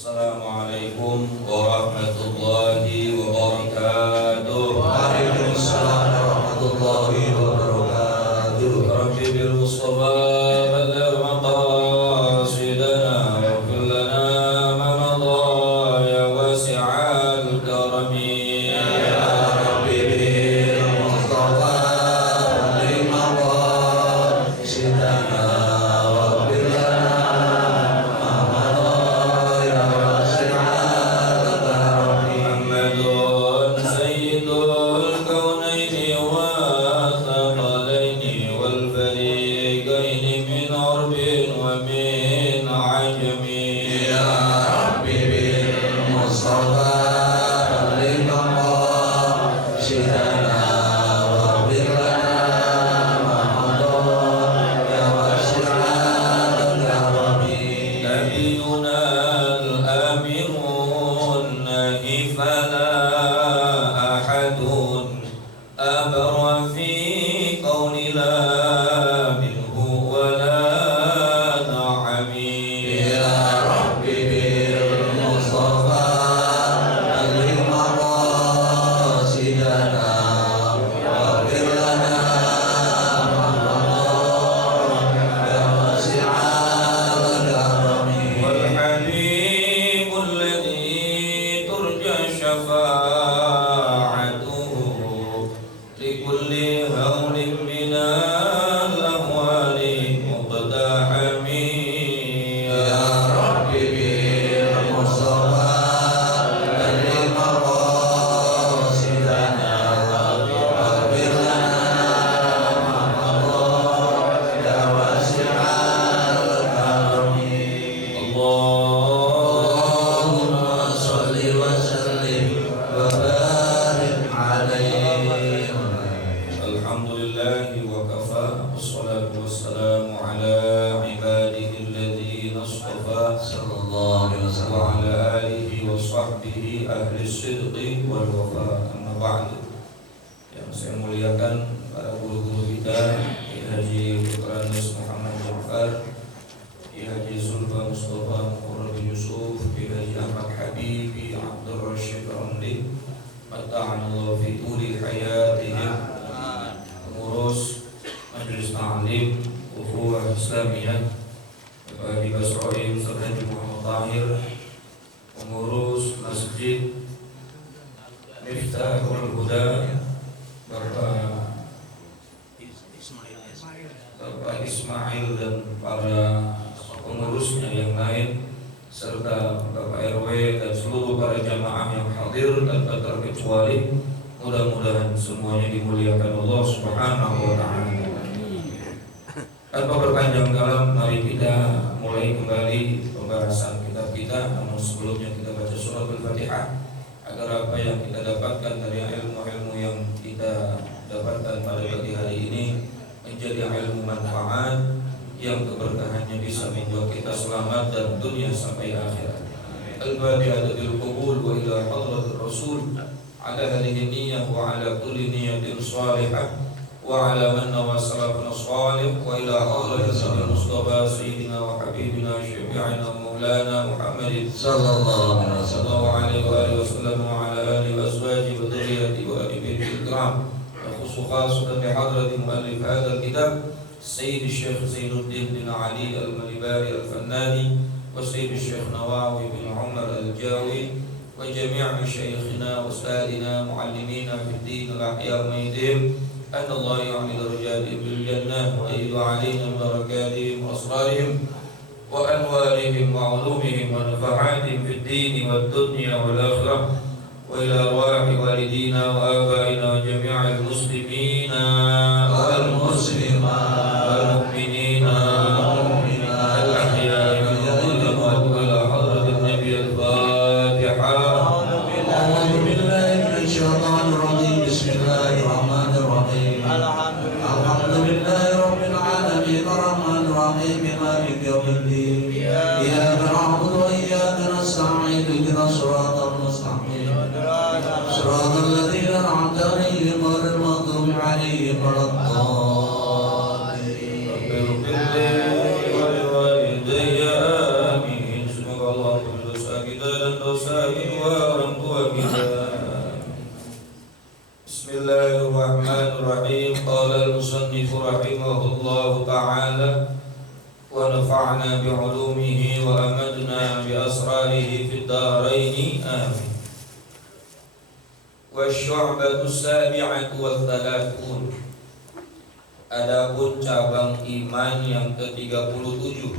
Assalamualaikum warahmatullahi wabarakatuh. Waalaikumsalam warahmatullahi wabarakatuh. Rabbi bil Mustafa balligh maqasidana waghfir lana ma madha ya wasi'al karami. Ya Rabbi bil Mustafa balligh maqasidana waghfir lana ma madha ya wasi'al karami. Muhammadun sayyidul kaunaini wa thaqalaini wal fariqaini min arbin wa min ajami. Ya Rabbi bil Mustafa balligh maqasidana waghfir lana ma madha ya wasi'al karami. نبينا الأمين النهي فلا أحد أبر في قول لا منه ولا نعم. Ya Rabbi bil Mustafa balligh maqasidana waghfir lana ma madha ya wasi'al karami. والحبيب الذي ترجى شفاعته لكل هول من الأموال مقتحم. Ya Rabbi bil Mustafa balligh maqasidana waghfir lana ma madha ya wasi'al karami. Allahumma sholli wa sallim wa barik alaihi. Alhamdulillahi wa kafa, wassalatu wassalamu ala ibadihi alladhina istafa, Sallallahu alaihi wa wasallam. ala alihi wa sahbihi ahli sidqi wal wafa. Amma ba'du. Yang saya muliakan para guru-guru kita, Ki Haji Putranes Muhammad Jafar, Ki Haji Zulfa Mustafa Muqarrab Yusuf, Ki Haji Ahmad Habibi Abdul Rashid Ramli, mata'anallahu fi tuli hayatihim, pengurus Majelis Ta'lim Ukhuwah Islamiyah Bapak Haji Basroim serta Haji Muhammad Tahir, pengurus Masjid Miftahul Huda Bapak Ismail dan para pengurusnya yang lain, serta Bapak RW dan seluruh para jamaah yang hadir tanpa terkecuali. Mudah-mudahan semuanya dimuliakan Allah Subhanahu wa ta'ala. Tanpa berpanjang dalam, mari kita mulai kembali pembahasan kitab kita. Namun sebelumnya kita baca surah Al-Fatihah agar apa yang kita dapatkan dari ilmu-ilmu yang kita dapatkan pada pagi hari ini menjadi ilmu manfaat yang keberkahannya bisa membuat kita selamat dan dunia sampai akhirat. Al-Fatihah bil qabul wa ila hadratir Rasul ala hadhihi niyyah wa ala kulli niyyatin salihah wa ala man nawa salafun salih wa ila hadratil Mustafa sayyidina wa habibina syafi'ina maulana Muhammadin Sallallahu alaihi wasallam. sallallahu alaihi wa alihi wasallam wa ala alihi wa azwajihi wa dhurriyyatihi wa ahli baitihi al-kiram. خاصة بحضرة مؤلف هذا الكتاب السيد الشيخ زين الدين بن علي المليباري الفناني، والسيد الشيخ نواوي بن عمر الجاوي، وجميع مشايخنا وأستاذنا معلمينا في الدين الأحياء الميتين، أن الله يعلي درجاتهم بالجنة ويزيد علينا من بركاتهم وأسرارهم وأنوارهم وعلومهم ونفعاتهم في الدين والدنيا والآخرة، وإلى أرواح والدينا وآبائنا وجميع المسلمين والمسلمات والمؤمنين والمؤمنات الأحياء منهم وإلى حضرة النبي الفاتحة. أعوذ بالله من الشيطان الرجيم. بسم الله الرحمن الرحيم. الحمد لله رب العالمين الرحمن الرحيم مالك يوم الدين. إياك نعبد وإياك نستعين اهدنا الصراط المستقيم صراط الذين أنعمت عليهم غير المغضوب عليهم ولا الضالين. Rabbil walidayya amin. Semoga Allah kita dan dosa kedua orang tua kita. Bismillahirrahmanirrahim. Qala al-musannif rahimahullahu ta'ala wa nafa'na bi'ulumihi wa amadna bi asrarihi fid dharain amin. Wa syu'batu sabi'atu wa thalathun. Adapun cabang iman yang ke-37.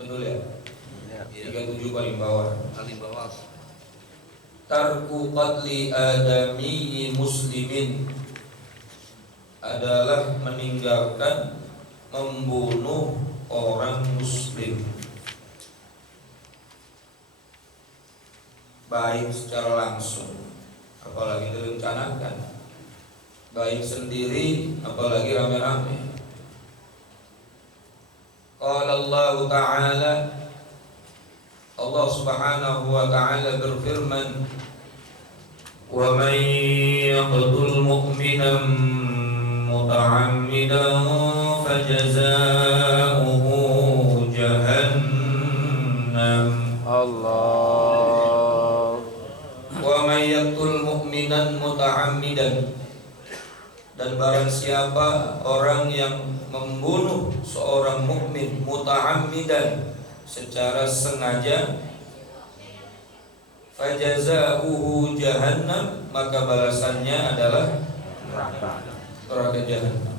Betul ya? 37 paling bawah. Tarku qatli adami muslimin adalah meninggalkan membunuh orang muslim, baik secara langsung apalagi direncanakan, baik sendiri apalagi rame-rame. Qala Allah Ta'ala, Allah Subhanahu wa Ta'ala berfirman, "Wa man yaqtul mu'minan muta'ammidan fajazā'uhu jahannam." Allah. Wa man yaqtul mu'minan muta'ammidan, dan barang siapa orang yang membunuh seorang mukmin muta'ammidan, secara sengaja, fajazā'uhu jahannam, maka balasannya adalah neraka jahannam.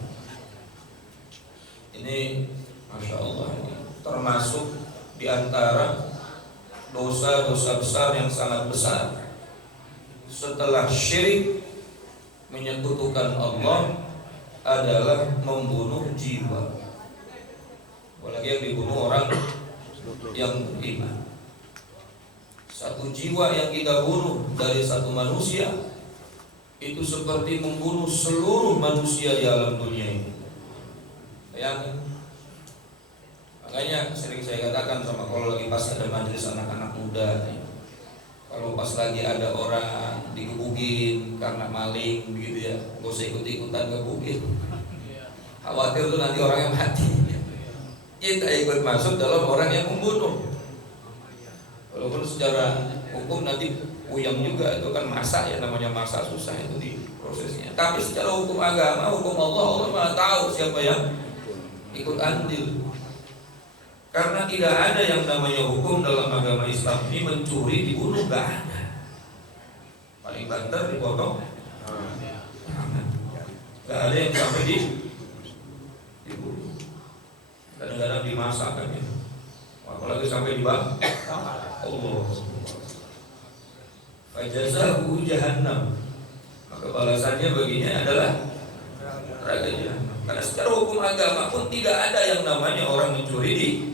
Ini Masya Allah, ini termasuk di antara dosa-dosa besar yang sangat besar. Setelah syirik, menyekutukan Allah adalah membunuh jiwa, apalagi yang dibunuh orang yang beriman. Satu jiwa yang kita bunuh dari satu manusia itu seperti membunuh seluruh manusia di alam dunia ini. Bayangin. Makanya sering saya katakan sama kalau lagi pas ada majelis anak-anak muda, kalau pas lagi ada orang digebukin karena maling begitu ya, gak usah ikut-ikutan gebukin. Khawatir tuh nanti orang yang mati. Kita ikut masuk dalam orang yang membunuh. Walaupun secara hukum nanti puyeng juga, itu kan masa ya, namanya masa susah itu di prosesnya. Tapi secara hukum agama, hukum Allah, Allah Maha tahu siapa yang ikut andil. Karena tidak ada yang namanya hukum dalam agama Islam ini mencuri dibunuh, gak ada. Paling banter dipotong, gak ada yang sampai dibunuh. Kadang-kadang dimasak kan ya, apalagi sampai dibakar. Allah. Fajazā'uhu jahannam, maka balasannya baginya adalah neraka jahannam. Karena secara hukum agama pun tidak ada yang namanya orang mencuri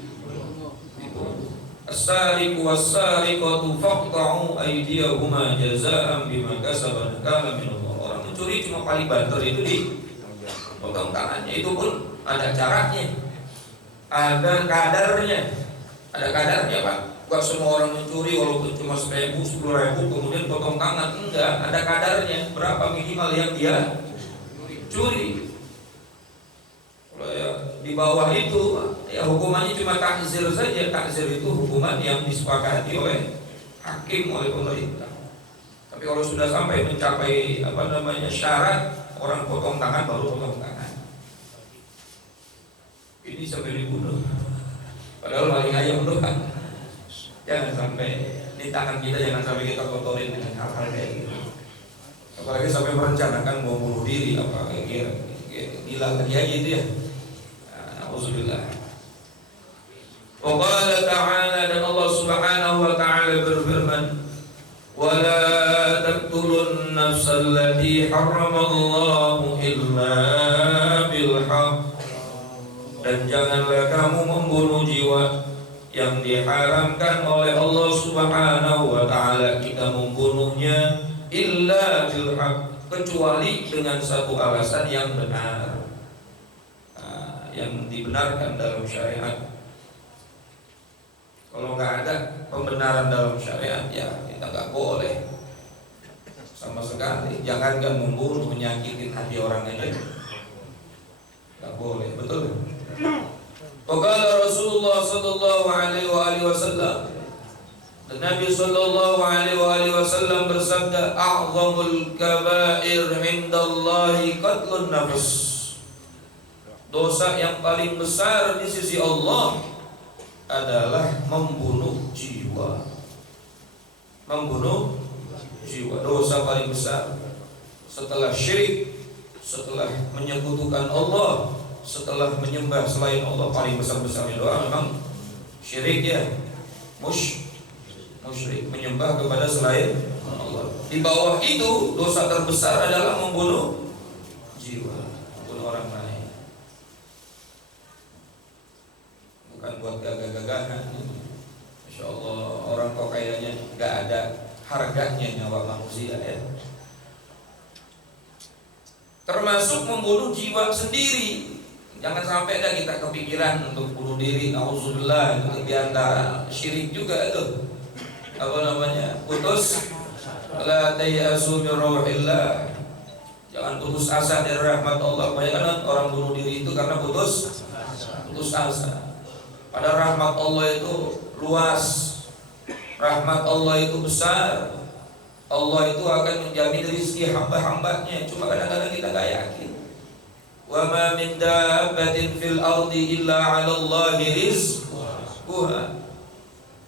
dibunuh. As-sariqu was-sariqatu faqta'u aydiyahuma jazaa'an bima kasaba nakala min Allah. Orang mencuri cuma paling banter itu dipotong tangannya, itu pun ada caranya. Ada kadarnya, Pak. Bukan semua orang mencuri walaupun cuma 1.000, 10.000 kemudian potong tangan, enggak. Ada kadarnya, berapa minimal yang dia curi. Kalau ya di bawah itu, ya hukumannya cuma takzir saja. Takzir itu hukuman yang disepakati oleh hakim, oleh pemerintah. Tapi kalau sudah sampai mencapai syarat, orang potong tangan baru potong tangan. Ini sampai dibunuh. Padahal maling ayam doang. Jangan sampai di tangan kita, jangan sampai kita kotorin dengan hal-hal kayak gitu. Apalagi sampai merencanakan mau bunuh diri, apa kayak gila aja gitu ya. Alhamdulillah. Wa qala ta'ala, dan Allah Subhanahu wa ta'ala berfirman, wa la taqtulun nafsal lati harramallahu illa bil haqq, dan janganlah kamu membunuh jiwa yang diharamkan oleh Allah Subhanahu wa ta'ala kita membunuhnya illa bil haqq, kecuali dengan satu alasan yang benar, yang dibenarkan dalam syariat. Kalau nggak ada pembenaran dalam syariat, ya kita nggak boleh sama sekali. Jangankan membunuh, menyakitin hati orang aja nggak boleh, betul? Qala Rasulullah sallallahu alaihi wasallam, Dan Nabi sallallahu alaihi wasallam bersabda, "A'zamul kaba'ir 'indallahi qatlun nafs." Dosa yang paling besar di sisi Allah adalah membunuh jiwa. Membunuh jiwa, dosa paling besar setelah syirik, setelah menyekutukan Allah, setelah menyembah selain Allah. Paling besar-besarnya doa memang syirik ya, musyrik, menyembah kepada selain Allah. Di bawah itu dosa terbesar adalah membunuh jiwa, membunuh orang lain. Bukan buat gagah-gagahan. Masya Allah, orang kok kayaknya gak ada harganya nyawa manusia ya. Termasuk membunuh jiwa sendiri. Jangan sampai dah kita kepikiran untuk bunuh diri. Nauzubillah, itu diantara syirik juga itu. Apa namanya? Putus. La tayasu min rauhillah. Jangan putus asa dari rahmat Allah. Banyak kan orang bunuh diri itu karena putus asa. Pada rahmat Allah itu luas, rahmat Allah itu besar. Allah itu akan menjamin rezeki hamba-hambanya. Cuma kadang-kadang kita gak yakin. Wa ma min dabbatin fil ardi illa 'ala Allahi rizquha.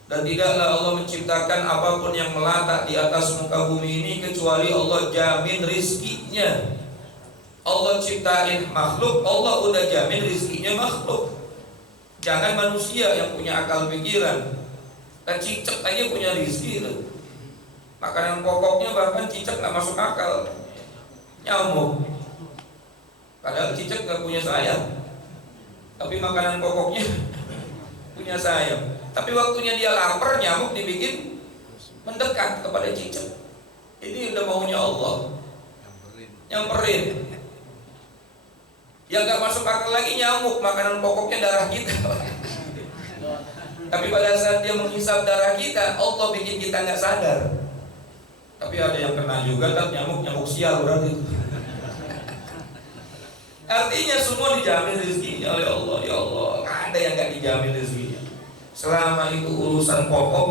Dan tidaklah Allah menciptakan apapun yang melata di atas muka bumi ini kecuali Allah jamin rizkinya. Allah ciptain makhluk, Allah udah jamin rizkinya makhluk. Jangan manusia yang punya akal pikiran. Dan cicak aja punya rizki itu. Makanan pokoknya bahkan cicak gak masuk akal. Nyamuk. Padahal cicak gak punya sayap, tapi makanan pokoknya punya sayap. Tapi waktunya dia lapar, nyamuk dibikin mendekat kepada cicak. Ini udah maunya Allah. Nyamperin. Yang gak masuk akal lagi nyamuk, makanan pokoknya darah kita. Tapi pada saat dia menghisap darah kita, Allah bikin kita gak sadar. Tapi ada yang kena juga kan, nyamuk sial berarti. Artinya semua dijamin rezekinya oleh Allah. Ya Allah, gak ada yang gak dijamin rezekinya. Selama itu urusan pokok,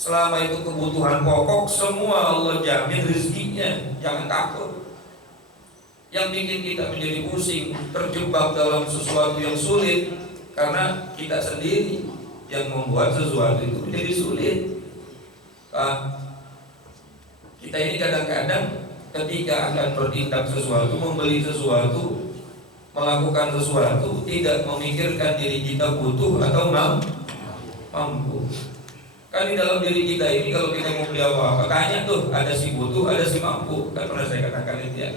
selama itu kebutuhan pokok, semua Allah jamin rezekinya. Jangan takut. Yang bikin kita menjadi pusing, terjebak dalam sesuatu yang sulit, karena kita sendiri yang membuat sesuatu itu menjadi sulit. Kita ini kadang-kadang ketika akan bertindak sesuatu, membeli sesuatu, melakukan sesuatu, tidak memikirkan diri kita butuh atau mampu. Kan di dalam diri kita ini kalau kita mau beli apa-apa, tanya tuh, ada si butuh, ada si mampu. Kan pernah saya katakan itu ya.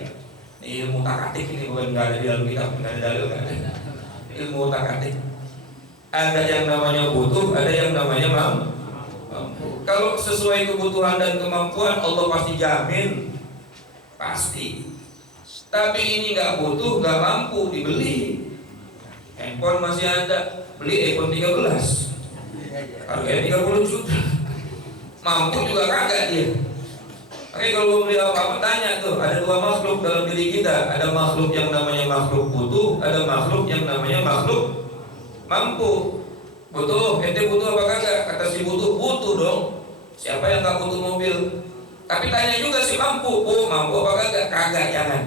Ini ilmu takatik ini, bukan nggak ada di dalam kitab, nggak ada dalil, nggak ada. Ilmu takatik. Ada yang namanya butuh, ada yang namanya mampu. Kalau sesuai kebutuhan dan kemampuan, Allah pasti jamin, pasti. Tapi ini nggak butuh, nggak mampu, dibeli. Handphone masih ada, beli iPhone 13, harganya 30 juta. Mampu juga kagak dia. Oke, kalau beli apa-apa tanya tuh, ada dua makhluk dalam diri kita. Ada makhluk yang namanya makhluk butuh, ada makhluk yang namanya makhluk mampu. Butuh, ente butuh apa kagak? Kata si butuh dong. Siapa yang gak butuh mobil? Tapi tanya juga si mampu, mampu apa kagak? Kagak, jangan.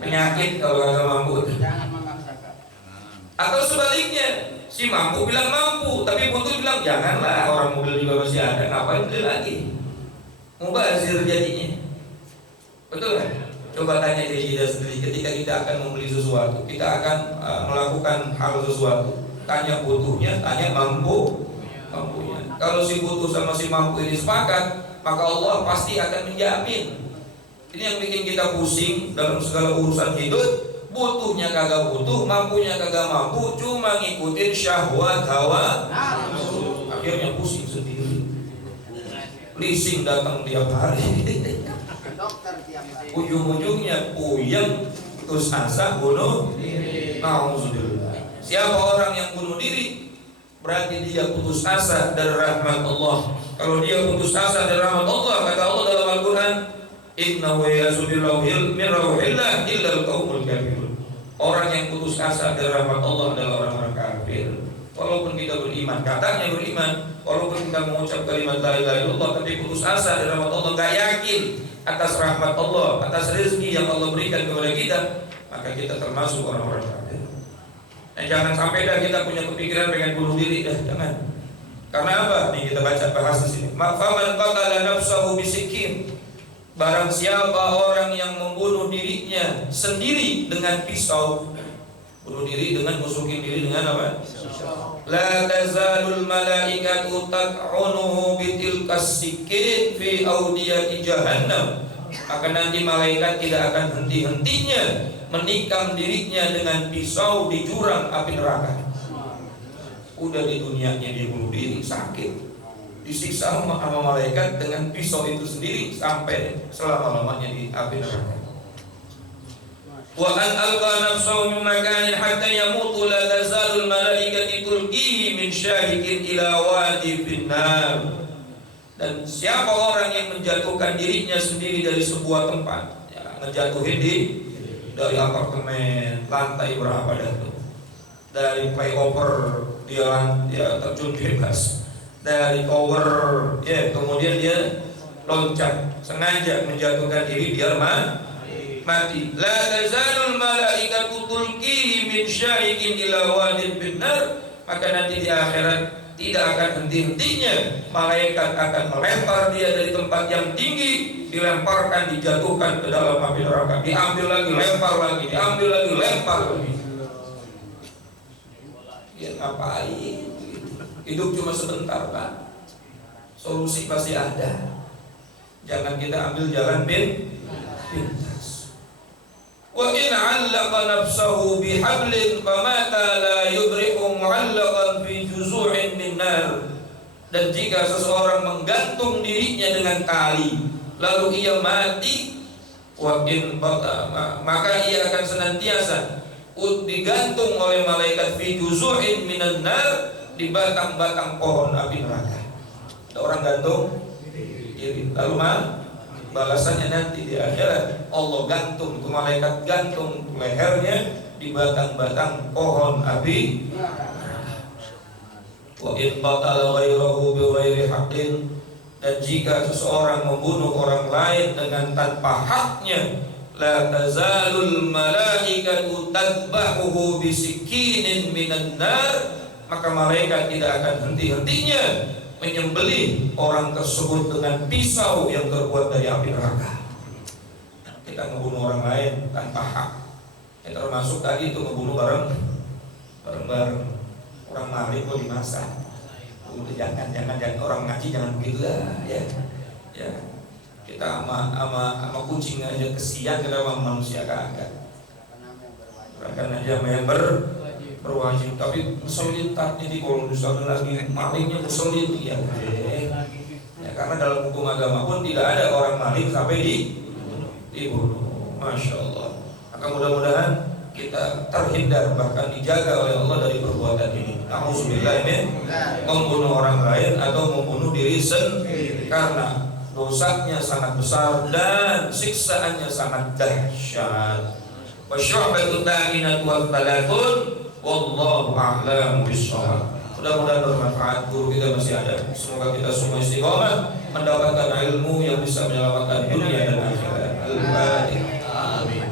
Penyakit kalau kagak mampu. Jangan memaksakan. Atau sebaliknya, si mampu bilang mampu, tapi butuh bilang janganlah, orang mobil juga masih ada, ngapain beli lagi? Mubazir jadinya. Betul kan? Coba tanya diri kita sendiri ketika kita akan membeli sesuatu, kita akan melakukan hal sesuatu. Tanya butuhnya, tanya mampunya. Kalau si butuh sama si mampu ini sepakat, maka Allah pasti akan menjamin. Ini yang bikin kita pusing dalam segala urusan hidup. Butuhnya kagak butuh, mampunya kagak mampu, cuma ngikutin syahwat hawa nafsu. Akhirnya pusing sendiri. Leasing datang tiap hari. Ujung-ujungnya puyeng, terus asa bunuh diri. Nauzubillah. Siapa orang yang bunuh diri, berarti dia putus asa dari rahmat Allah. Kalau dia putus asa dari rahmat Allah, kata Allah dalam Al-Quran, innahu yasudillahu min rauhillah illal qaumul kafirun. Orang yang putus asa dari rahmat Allah adalah orang-orang kafir. Wa walaupun kita beriman, katanya beriman, walaupun kita mengucap kalimat la ilaha illallah, tapi putus asa dari rahmat Allah, gak yakin atas rahmat Allah, atas rezeki yang Allah berikan kepada kita, maka kita termasuk orang-orang kafir. Jangan sampai dah kita punya kepikiran pengen bunuh diri, dah jangan. Karena apa? Nih kita baca bahas di sini. Faman qatala nafsahu bisikin, barang siapa orang yang membunuh dirinya sendiri dengan pisau, bunuh diri dengan musuhin diri dengan apa? La tazalul malaikatu tad'unuhu bitilkas sikin fi audiyati jahannam. Maka nanti malaikat tidak akan henti-hentinya menikam dirinya dengan pisau di jurang api neraka. Udah di dunianya dia bunuh diri, sakit, disiksa sama malaikat dengan pisau itu sendiri sampai selama-lamanya di api neraka. Wa an alqa nafsahu min makanin hatta yamutu la tazalul malaikatu tulqihi min syahikin ila wadi finnar. Dan siapa orang yang menjatuhkan dirinya sendiri dari sebuah tempat, ya, ngejatuhin dari apartemen lantai berapa dah tuh, dari flyover dia terjun bebas, dari tower, ya, kemudian dia loncat sengaja menjatuhkan diri biar mati. La tazalul malaikatu tulqihi min syahikin ila wadin finnar. Maka nanti di akhirat tidak akan henti-hentinya malaikat akan melempar dia dari tempat yang tinggi, dilemparkan, dijatuhkan ke dalam api neraka, diambil lagi, lempar lagi, diambil lagi, lempar lagi. Ya ngapain? Hidup cuma sebentar, Pak. Solusi pasti ada. Jangan kita ambil jalan pintas. Wa in 'allaqa nafsahu bihablin famata la yubri'u mu'allaqan fi juzu'in min nar. Dan jika seseorang menggantung dirinya dengan tali lalu ia mati, maka ia akan senantiasa digantung oleh malaikat fi juzu'in minan nar, di batang-batang pohon api neraka. Ada orang gantung diri, lalu balasannya nanti di akhirat Allah gantung, itu malaikat gantung lehernya di batang-batang pohon api. Wa in qatala ghairahu bi ghairi haqqin, dan jika seseorang membunuh orang lain dengan tanpa haknya, la tazalul malaikatu tadbahuhu bisikinin minan nar, maka malaikat tidak akan henti-hentinya menyembelih orang tersebut dengan pisau yang terbuat dari api neraka. Kita membunuh orang lain tanpa hak, ya, termasuk tadi itu membunuh bareng-bareng. Orang maling kok dimasak. Udah jangan orang ngaji jangan begitu lah, ya. Ya. Kita sama kucing aja kesian, kita sama manusia kagak. Bahkan aja sama yang berwajib, tapi ngeselin tadi kalau misalnya lagi malingnya ngeselin, ya. Ya, karena dalam hukum agama pun tidak ada orang maling sampai dibunuh. Masya Allah. Maka mudah-mudahan kita terhindar, bahkan dijaga oleh Allah dari perbuatan ini. Nauzubillah min membunuh orang lain atau membunuh diri sendiri, karena dosanya sangat besar dan siksaannya sangat dahsyat. Wasyu'batun daminatu wa talatun wallahu a'lamu bissawab. Mudah-mudahan bermanfaat. Guru kita masih ada. Semoga kita semua istiqomah mendapatkan ilmu yang bisa menyelamatkan dunia dan akhirat. Al-Fatihah. Amin.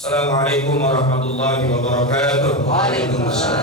Assalamualaikum warahmatullahi wabarakatuh. Waalaikumsalam.